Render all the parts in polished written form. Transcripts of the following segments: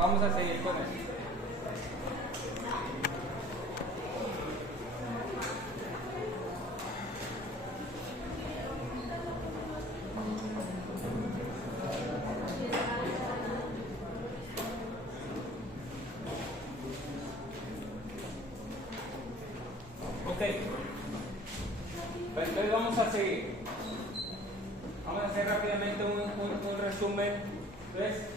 Vamos a seguir con esto. Ok, entonces vamos a seguir. Vamos a hacer rápidamente un resumen. Entonces,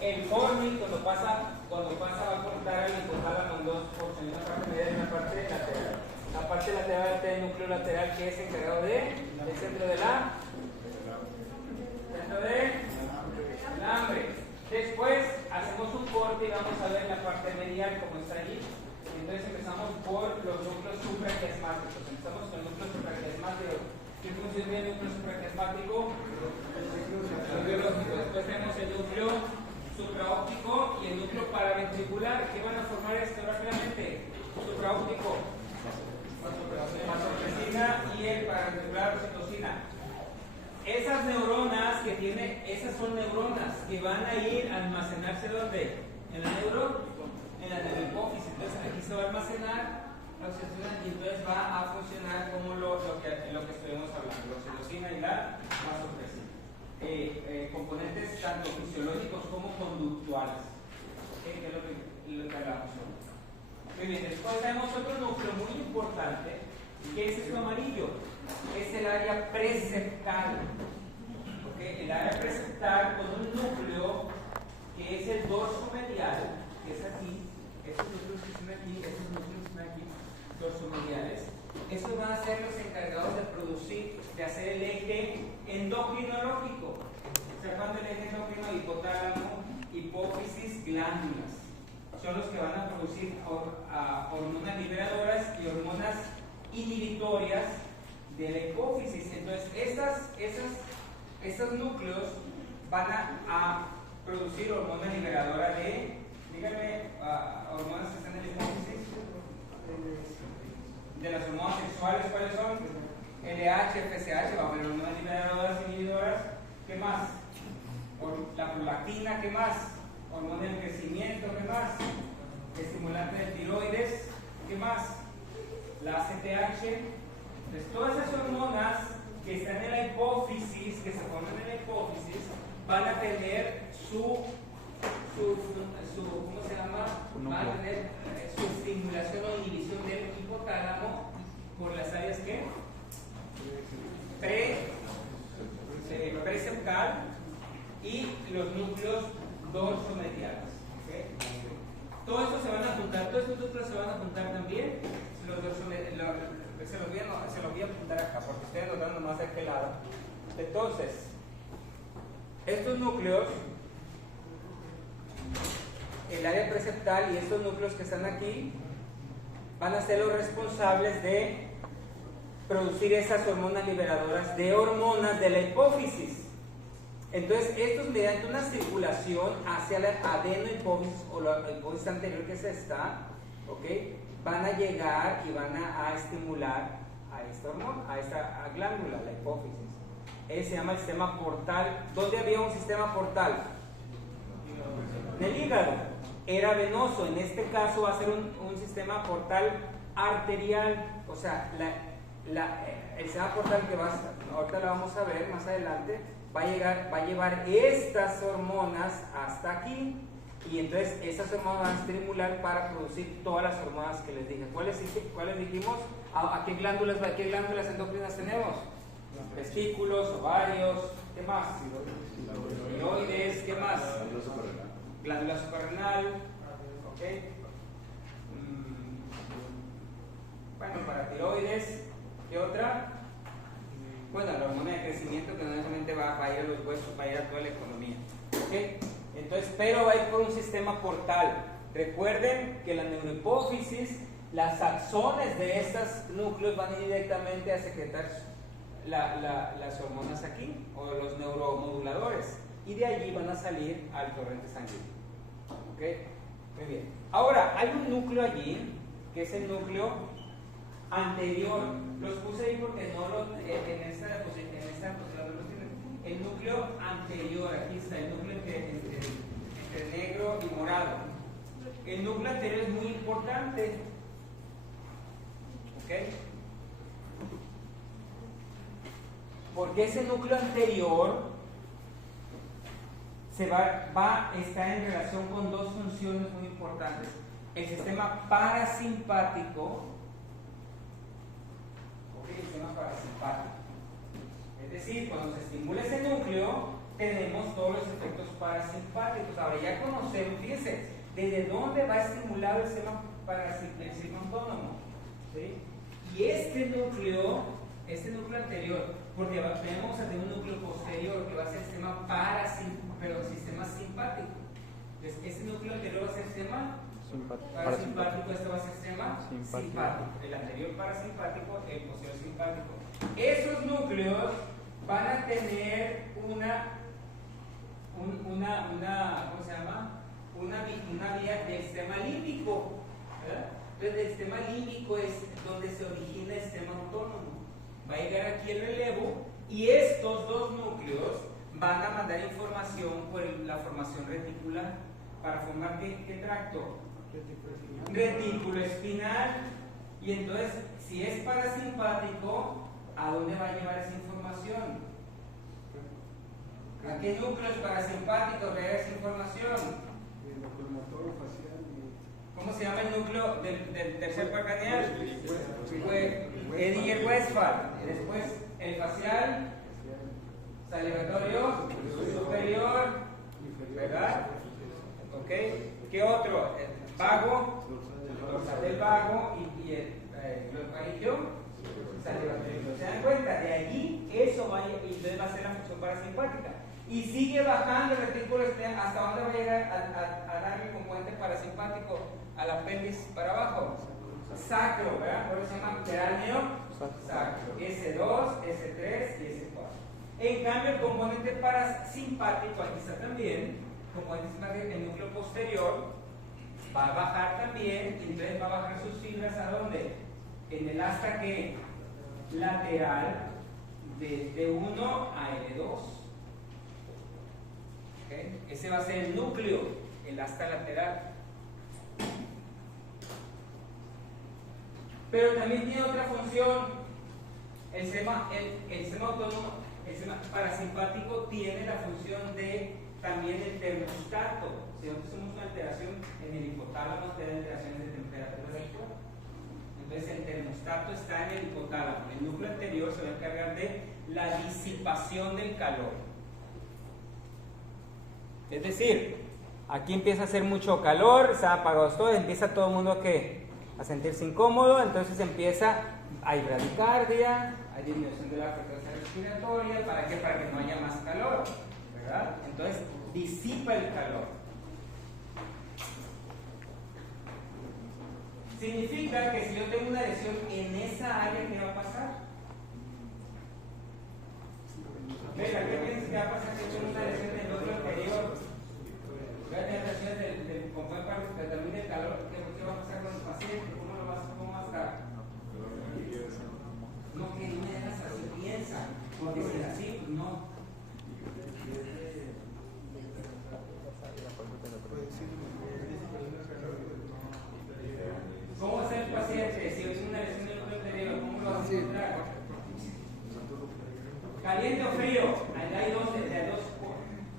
el forming cuando pasa va a cortar al hipotálamo en dos porciones, una parte medial y una parte lateral. La parte lateral está el núcleo lateral que es encargado del centro del hambre. Después hacemos un corte y vamos a ver la parte medial como está allí. Entonces empezamos por los núcleos supraquiasmáticos. Empezamos con el núcleo supraquiasmático. ¿Qué función tiene el núcleo supraquiasmático? Biológico. Después tenemos el núcleo supraóptico y el núcleo paraventricular. ¿Qué van a formar esto rápidamente? Supraóptico, vasopresina, y el paraventricular, oxitocina. Esas neuronas que tiene, esas son neuronas que van a ir a almacenarse ¿dónde? En la neurohipófisis. Entonces aquí se va a almacenar la oxitocina y entonces va a funcionar como lo que estuvimos hablando, la oxitocina y la vasopresina. Componentes tanto fisiológicos como conductuales. ¿Qué es lo que hablamos hoy? Muy bien, después tenemos otro núcleo muy importante, que es esto amarillo. Es el área preceptal. ¿Okay? El área preceptal con un núcleo que es el dorso medial, que es aquí. Estos núcleos que están aquí, estos núcleos que están aquí, dorsomediales. Estos van a ser los encargados de producir, de hacer el eje endocrinológico. Observando el eje endocrino, hipotálamo, hipófisis, glándulas. Son los que van a producir hormonas liberadoras y hormonas inhibitorias de la hipófisis. Entonces, estos núcleos van a producir hormona liberadora de, díganme, hormonas que están en la hipófisis. De las hormonas sexuales, ¿cuáles son? LH, FSH, va a haber hormonas liberadoras inhibidoras. ¿Qué más? La prolactina, ¿qué más? Hormona del crecimiento, ¿qué más? Estimulante de tiroides, ¿qué más? La ACTH. Entonces, todas esas hormonas que están en la hipófisis, que se forman en la hipófisis, van a tener ¿cómo se llama? Van a tener su estimulación o inhibición del hipotálamo por las áreas que preceptal y los núcleos dorsomediales. ¿Okay? Todo esto se van a apuntar, todos estos núcleos se van a apuntar también. Se los voy a apuntar acá porque ustedes nos dan nomás de aquel lado. Entonces, estos núcleos, el área preceptal y estos núcleos que están aquí, van a ser los responsables de producir esas hormonas liberadoras de hormonas de la hipófisis. Entonces, estos mediante una circulación hacia la adenohipófisis o la hipófisis anterior que es esta, ¿okay? Van a llegar y van a estimular a esta hormona, a esta glándula, la hipófisis. Ese se llama el sistema portal. ¿Dónde había un sistema portal? En el hígado. Era venoso. En este caso va a ser un sistema portal arterial. O sea, el sistema portal que ahorita lo vamos a ver más adelante, va a llevar estas hormonas hasta aquí. Y entonces esas hormonas van a estimular para producir todas las hormonas que les dije. ¿Cuáles dijimos? ¿A qué glándulas endocrinas tenemos? Testículos, ovarios, ¿qué más? Tiroides, ¿qué más? Glándula suprarrenal, ¿ok? Bueno, para tiroides, ¿qué otra? Bueno, la hormona de crecimiento que no necesariamente va a ir a los huesos, va a ir a toda la economía, ¿ok? Entonces, pero va a ir por un sistema portal. Recuerden que la neurohipófisis, las axones de estos núcleos van a ir directamente a secretar las hormonas aquí, o los neuromoduladores, y de allí van a salir al torrente sanguíneo. ¿Ok? Muy bien. Ahora, hay un núcleo allí, que es el núcleo anterior. Los puse ahí porque no en esta posición no los tienen. El núcleo anterior, aquí está, el núcleo entre negro y morado. El núcleo anterior es muy importante. ¿Ok? Porque ese núcleo anterior está en relación con dos funciones muy importantes. El sistema parasimpático, el sistema parasimpático. Es decir, cuando se estimula ese núcleo, tenemos todos los efectos parasimpáticos. Ahora ya conocemos, fíjense, desde dónde va estimulado el sistema autónomo. ¿Sí? Y este núcleo anterior, porque tenemos a tener un núcleo posterior que va a ser el sistema sistema simpático. Entonces, este núcleo anterior va a ser sistema parasimpático, este va a ser sistema simpático. El anterior parasimpático, el posterior simpático. Esos núcleos van a tener ¿cómo se llama? Una vía del sistema límbico, ¿verdad? Entonces el sistema límbico es donde se origina el sistema autónomo. Va a llegar aquí el relevo y estos dos núcleos van a mandar información por la formación reticular. ¿Para formar qué tracto? Retículo espinal. Y entonces, si es parasimpático, ¿a dónde va a llevar esa información? ¿A qué núcleos parasimpáticos va a llevar esa información? ¿Cómo se llama el núcleo del tercer craneal? Edinger-Westphal. Después, el facial, salivatorio, superior, ¿verdad? ¿Ok? ¿Qué otro? El vago, dorsal del vago y el glocofaringio, salivatorio. ¿Se dan cuenta? De allí, eso va a ser la función parasimpática. Y sigue bajando el retículo hasta dónde va a llegar a darle el componente parasimpático al apéndice para abajo. Sacro, ¿verdad? Por eso se llama cráneo sacro. S2, S3 y S4. En cambio, el componente parasimpático, aquí está también, el núcleo posterior, va a bajar también, y entonces va a bajar sus fibras ¿a dónde? En el asta que lateral de L1 a L2. ¿Okay? Ese va a ser el núcleo, el asta lateral. Pero también tiene otra función. El sistema autónomo, el sistema parasimpático tiene la función de también el termostato. Si nosotros tenemos una alteración en el hipotálamo, tiene alteraciones de temperatura del cuerpo. Entonces el termostato está en el hipotálamo. El núcleo anterior se va a encargar de la disipación del calor. Es decir, aquí empieza a hacer mucho calor, está apagado todo, empieza todo el mundo a sentirse incómodo, entonces empieza a bradicardia, hay disminución de la frecuencia respiratoria. ¿Para qué? Para que no haya más calor, ¿verdad? Entonces disipa el calor. Significa que si yo tengo una lesión en esa área, ¿qué va a pasar? Venga, ¿qué piensas que va a pasar si yo tengo una lesión en el otro anterior? Voy a tener lesiones del componente para determinar el calor. ¿Qué va a pasar con el paciente? ¿Cómo va a estar? No, que no me dejas así, piensa. Porque si es así, pues no. ¿Cómo va a ser el paciente? Si es una lesión del núcleo anterior, ¿cómo lo vas a encontrar? ¿Caliente o frío? Hay dos.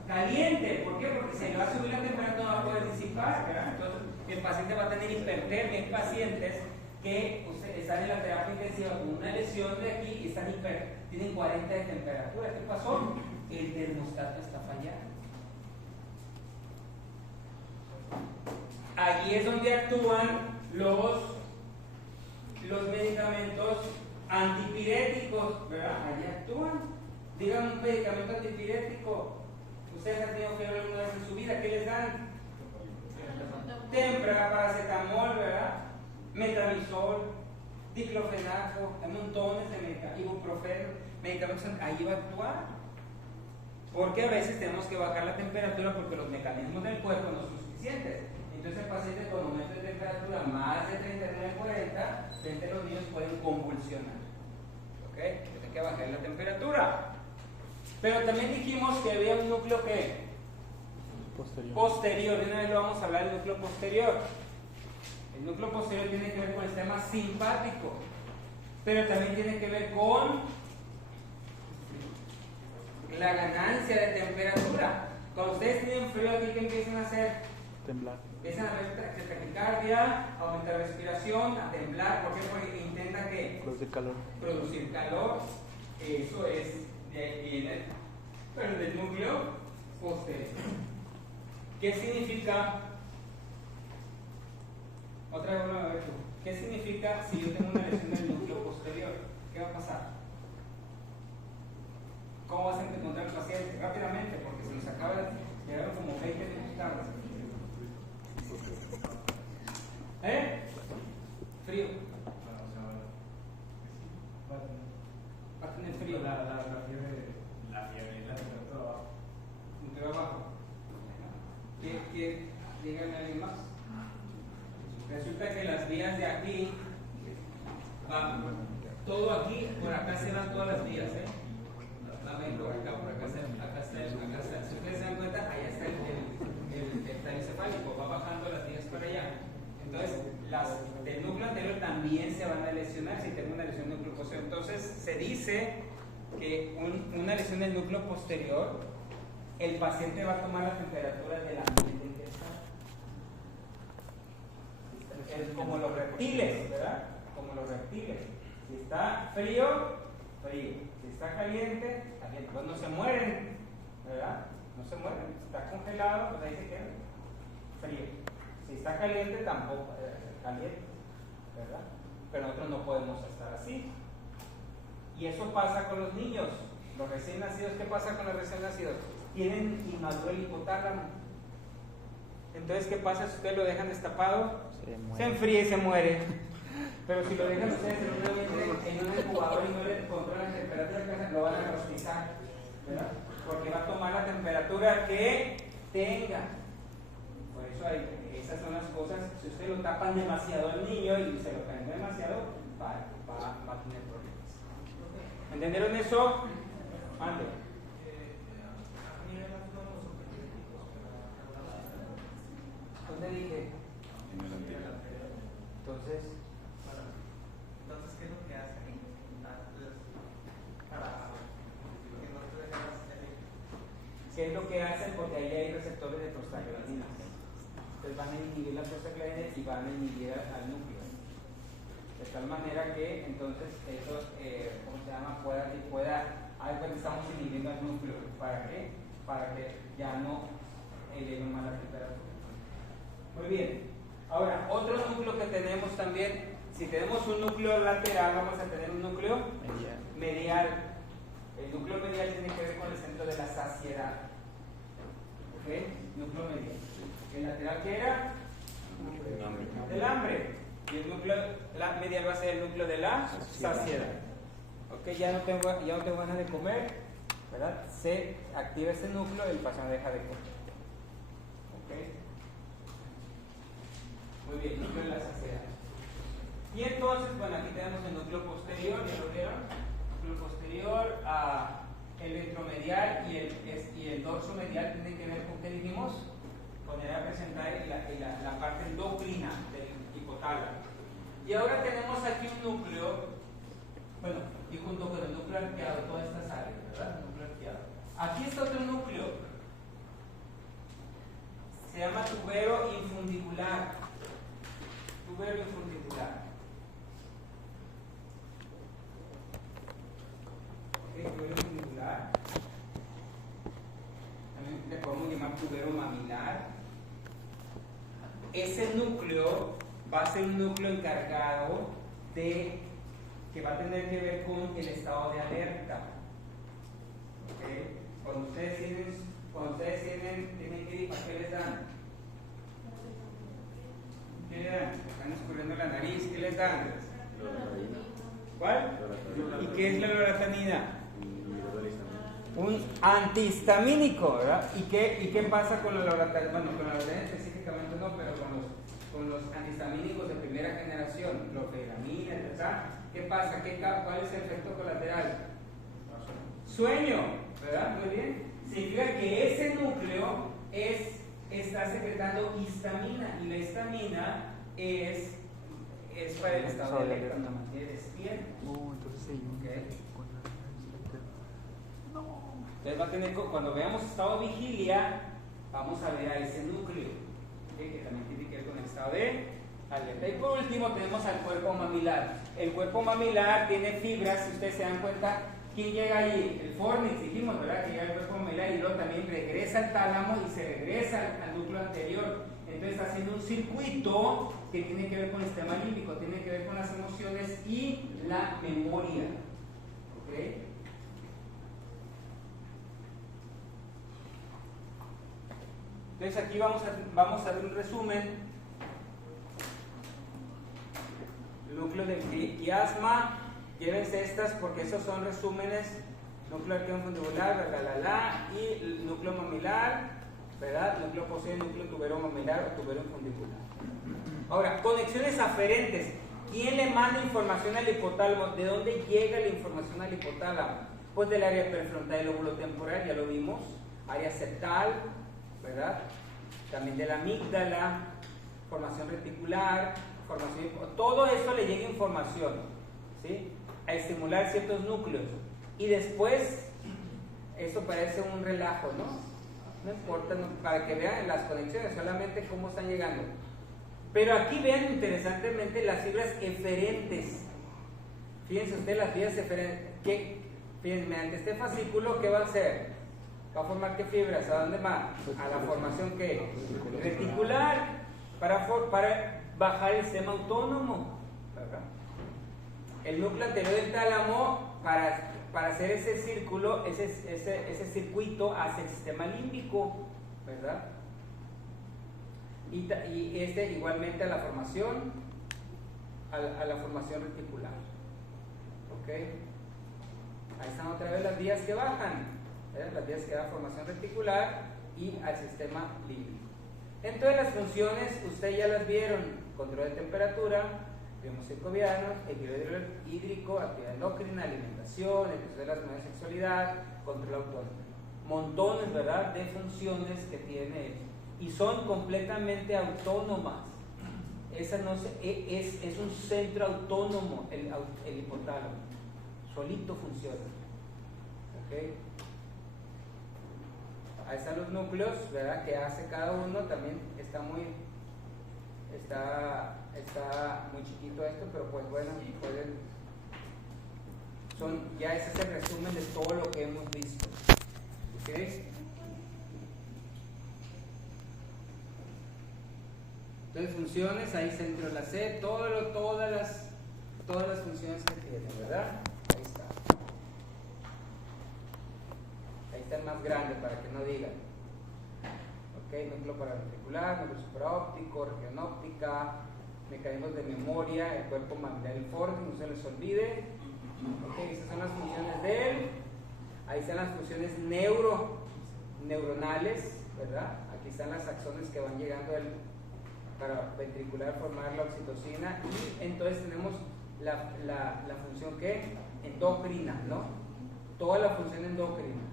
Caliente, ¿por qué? Porque si le va a subir la temperatura no va a poder disipar, ¿verdad? Entonces el paciente va a tener hipertermia. Hay pacientes que están en la terapia intensiva con una lesión de aquí y tienen 40 de temperatura. ¿Qué pasó? El termostato está fallando. Allí es donde actúan los medicamentos antipiréticos, ¿verdad? Allí actúan. Digan un medicamento antipirético. Ustedes han tenido fiebre alguna vez en su vida, ¿qué les dan? Tempra, paracetamol, ¿verdad? Metrabisol, diclofenaco, hay montones de medicamentos, ibuprofeno, medicamentos, ahí va a actuar. Porque a veces tenemos que bajar la temperatura porque los mecanismos del cuerpo no son suficientes. Entonces el paciente con aumentos de temperatura más de 39-40, frente a los niños pueden convulsionar. ¿Ok? Tienen que bajar la temperatura. Pero también dijimos que había un núcleo Posterior, de una vez lo vamos a hablar del núcleo posterior. El núcleo posterior tiene que ver con el sistema simpático, pero también tiene que ver con la ganancia de temperatura. Cuando ustedes tienen frío aquí, ¿qué empiezan a hacer? Temblar. Empiezan a ver taquicardia, aumentar respiración, a temblar. ¿Por qué? Porque intentan que producir calor. Eso es, de ahí viene, pero del núcleo posterior. ¿Qué significa? Otra vez vamos a ver tú. ¿Qué significa si yo tengo una lesión del núcleo posterior? ¿Qué va a pasar? ¿Cómo vas a encontrar al paciente? Rápidamente, porque se nos acaba de llegar como 20 minutos tarde. Frío. Va a tener frío. La fiebre, la temperatura abajo. Temperatura abajo. ¿Qué? Díganme alguien más. Resulta que las vías de aquí van todo aquí, por acá se van todas las vías, por acá está. Si ustedes se dan cuenta, allá está el tallo encefálico, va bajando las vías para allá. Entonces, las del núcleo anterior también se van a lesionar si tengo una lesión del núcleo posterior. Entonces, se dice que una lesión del núcleo posterior, el paciente va a tomar la temperatura del ambiente en que está. Es como los reptiles, ¿verdad? Como los reptiles. Si está frío, frío. Si está caliente, caliente. Pues no se mueren, ¿verdad? No se mueren. Si está congelado, pues ahí se queda. Frío. Si está caliente, tampoco. Caliente, ¿verdad? Pero nosotros no podemos estar así. Y eso pasa con los niños. Los recién nacidos, ¿qué pasa con los recién nacidos? Tienen inmaduro el hipotálamo. Entonces, ¿qué pasa si ustedes lo dejan destapado? Se enfría y se muere. Pero si lo dejan ustedes en un incubador y no le controlan la temperatura, lo van a rostizar, ¿verdad? Porque va a tomar la temperatura que tenga. Por eso esas son las cosas. Si ustedes lo tapan demasiado al niño y se lo caen demasiado, va a tener problemas. ¿Entendieron eso? Ande. ¿Dónde dije? Entonces, ¿qué es lo que hacen? ¿qué es lo que hacen? Porque ahí hay receptores de prostaglandinas. Entonces van a inhibir la prostaglandina y van a inhibir al núcleo. De tal manera que entonces eso, ¿cómo se llama? Estamos inhibiendo al núcleo. ¿Para qué? Para que ya no eleven más la temperatura. Muy bien. Ahora, otro núcleo que tenemos también, si tenemos un núcleo lateral, vamos a tener un núcleo medial. El núcleo medial tiene que ver con el centro de la saciedad. ¿Ok? Núcleo medial. ¿El lateral qué era? Del hambre. Y el núcleo medial va a ser el núcleo de la saciedad. ¿Ok? Ya no tengo ganas de comer, ¿verdad? Se activa ese núcleo y el paciente deja de comer. ¿Ok? Muy bien, núcleo de la saciedad. Y entonces, bueno, aquí tenemos el núcleo posterior, ¿ya lo vieron? El núcleo posterior, el ventromedial y el dorso medial tienen que ver con ¿qué dijimos? Con el presentar la parte endocrina del hipotálamo. Y ahora tenemos aquí un núcleo, bueno, y junto con el núcleo arqueado, todas estas áreas, ¿verdad? El núcleo arqueado. Aquí está otro núcleo. Se llama tubero infundibular. Tubero infundibular. Tubero infundibular. También le podemos llamar tubero mamilar. Ese núcleo va a ser un núcleo encargado de que va a tener que ver con el estado de alerta. ¿Okay? Cuando ustedes tienen gripa, ¿qué les dan? ¿Qué le dan? Están escurriendo la nariz, ¿qué les dan? ¿Cuál? ¿Y qué es la loratadina? Un antihistamínico, ¿verdad? ¿Y qué pasa con la loratadina? Bueno, con la loratadina específicamente no, pero con los antihistamínicos de primera generación, cloferamina, etc. ¿Qué pasa? ¿Cuál es el efecto colateral? Sueño, ¿verdad? Muy bien. Significa que ese núcleo es está secretando histamina, y la histamina es para el estado de alerta, nos mantiene despierto. Okay. Entonces va a tener, cuando veamos estado de vigilia, vamos a ver a ese núcleo, ¿okay? Que también tiene que ver con el estado de alerta. Y por último tenemos al cuerpo mamilar. El cuerpo mamilar tiene fibras, si ustedes se dan cuenta. ¿Quién llega allí? El fornix, dijimos, ¿verdad? Que llega el cuerpo mamilar y luego también regresa al tálamo y se regresa al núcleo anterior. Entonces está haciendo un circuito que tiene que ver con el sistema límbico, tiene que ver con las emociones y la memoria. ¿Ok? Entonces aquí vamos a ver un resumen. El núcleo del quiasma. Llévense estas porque esos son resúmenes. Núcleo arqueón fundibular, y el núcleo mamilar, ¿verdad? Núcleo posee núcleo tubero mamilar o tubero fundibular. Ahora, conexiones aferentes. ¿Quién le manda información al hipotálamo? ¿De dónde llega la información al hipotálamo? Pues del área prefrontal del lóbulo temporal, ya lo vimos. Área septal, ¿verdad? También de la amígdala, formación reticular, todo eso le llega información, ¿sí? A estimular ciertos núcleos. Y después, eso parece un relajo, ¿no? No importa, no, para que vean las conexiones, solamente cómo están llegando. Pero aquí vean interesantemente las fibras eferentes. Fíjense ustedes las fibras eferentes. Fíjense, mediante este fascículo, ¿qué va a hacer? ¿Va a formar qué fibras? ¿A dónde va? A la formación ¿qué? Reticular, para bajar el sistema autónomo, ¿verdad? El núcleo anterior del tálamo para hacer ese círculo, ese circuito hacia el sistema límbico, ¿verdad? Y igualmente a la formación reticular. ¿Ok? Ahí están otra vez las vías que bajan, ¿verdad? Las vías que dan formación reticular y al sistema límbico. Entonces las funciones, ustedes ya las vieron: control de temperatura, ritmo circadiano, equilibrio hídrico, actividad endocrina, alimentación, ejercicio de la sexualidad, control autónomo. Montones, ¿verdad?, de funciones que tiene él. Y son completamente autónomas. Esa no es un centro autónomo el hipotálamo. Solito funciona. ¿Ok? Ahí están los núcleos, ¿verdad?, que hace cada uno. También está muy chiquito esto, pero pues bueno, ya ese es el resumen de todo lo que hemos visto. ¿Ok? Entonces funciones, ahí centro de la C, todas las funciones que tiene, ¿verdad? Ahí está. Ahí está el más grande para que no digan. Ok, núcleo paraventricular, núcleo supraóptico, región óptica, mecanismos de memoria, el cuerpo mamilar, el fornix, no se les olvide. Ok, esas son las funciones de él. Ahí están las funciones neuronales, ¿verdad? Aquí están las axones que van llegando para ventricular, formar la oxitocina. Y entonces tenemos la función ¿qué? Endocrina, ¿no? Toda la función endocrina.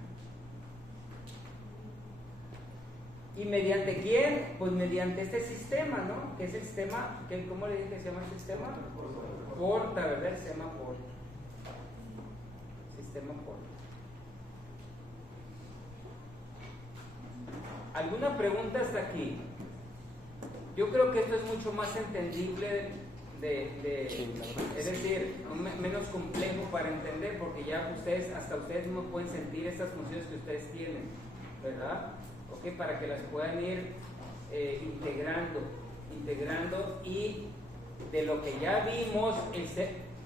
¿Y mediante quién? Pues mediante este sistema, ¿no? Que es el sistema, ¿cómo le dije que se llama el sistema? Porta, ¿verdad? El sistema Porta. Sistema Porta. ¿Alguna pregunta hasta aquí? Yo creo que esto es mucho más entendible, es decir, menos complejo para entender, porque ya hasta ustedes mismos pueden sentir estas funciones que ustedes tienen, ¿verdad? Okay, para que las puedan ir integrando, y de lo que ya vimos,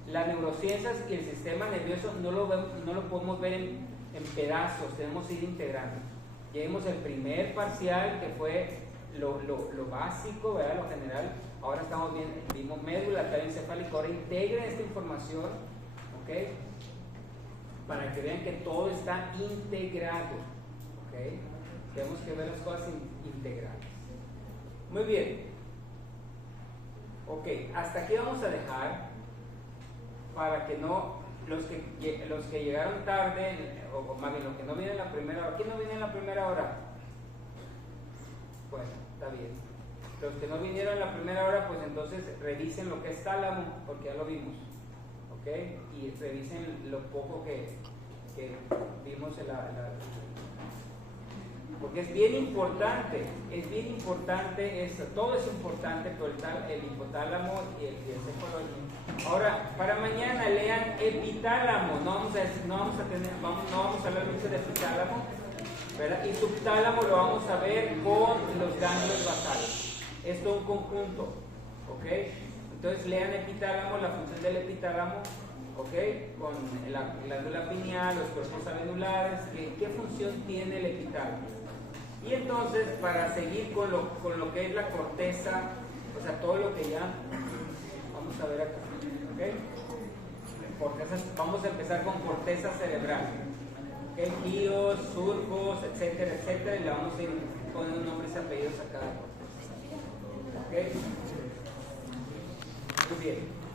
las neurociencias y el sistema nervioso no lo podemos ver en pedazos, tenemos que ir integrando. Ya vimos el primer parcial que fue lo básico, ¿verdad? Lo general. Ahora vimos médula, tallo encefálico. Ahora integren esta información, ¿ok? Para que vean que todo está integrado, ¿ok? Tenemos que ver las cosas integrales. Muy bien. Ok, hasta aquí vamos a dejar, para que no, los que llegaron tarde, o más bien los que no vienen en la primera hora. ¿Quién no viene en la primera hora? Bueno, está bien. Los que no vinieron la primera hora, pues entonces revisen lo que es tálamo, porque ya lo vimos. ¿Ok? Y revisen lo poco que vimos en porque es bien importante esto, todo es importante, pero el hipotálamo y el encéfalo. Ahora, para mañana lean epitálamo, no vamos a hablar mucho de epitálamo, ¿verdad? Y subtálamo lo vamos a ver con los ganglios basales. Es todo un conjunto, ¿ok? Entonces lean epitálamo, la función del epitálamo, ¿ok? Con la glándula pineal, los cuerpos avenulares, ¿qué función tiene el epitálamo? Y entonces, para seguir con lo que es la corteza, o sea, todo lo que ya vamos a ver acá, ¿ok? Corteza, vamos a empezar con corteza cerebral, ¿ok? Gíos, surcos, etcétera, etcétera, y le vamos a ir poniendo nombres y apellidos a cada corteza, ¿ok? Muy bien.